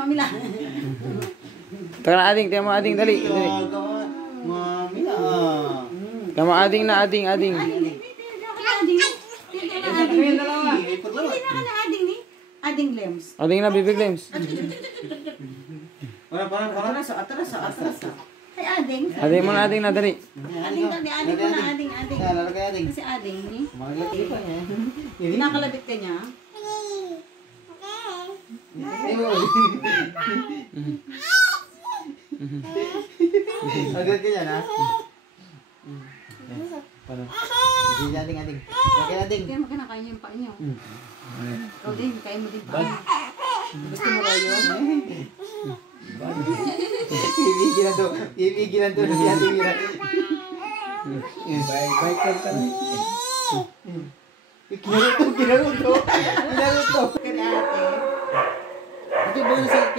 Mami lang. Taka na ading, tiyan mo ading, dali. Mami na. Tiyan mo ading na, ading. Ading ni. Ading Lems. Ading na, bibig limbs. Para. Atras. Ay, ading. Ading mo na, ading na, dali. Ading mo na, ading. Lalagay ading. Kasi ading ni. Maglagay pa niya. Pinakalabit ka niya. Agad ka niya na. Paano? Sige, ading. Lagay ading. Kaya magkanakain niyo yung paa niyo. Ikaw din, kain mo din paa niyo. Gusto mo ba yun? Ibigilan to si Ate Mira. Bye ka na. Kinaruto. Kaya ate. Ito ba yung sa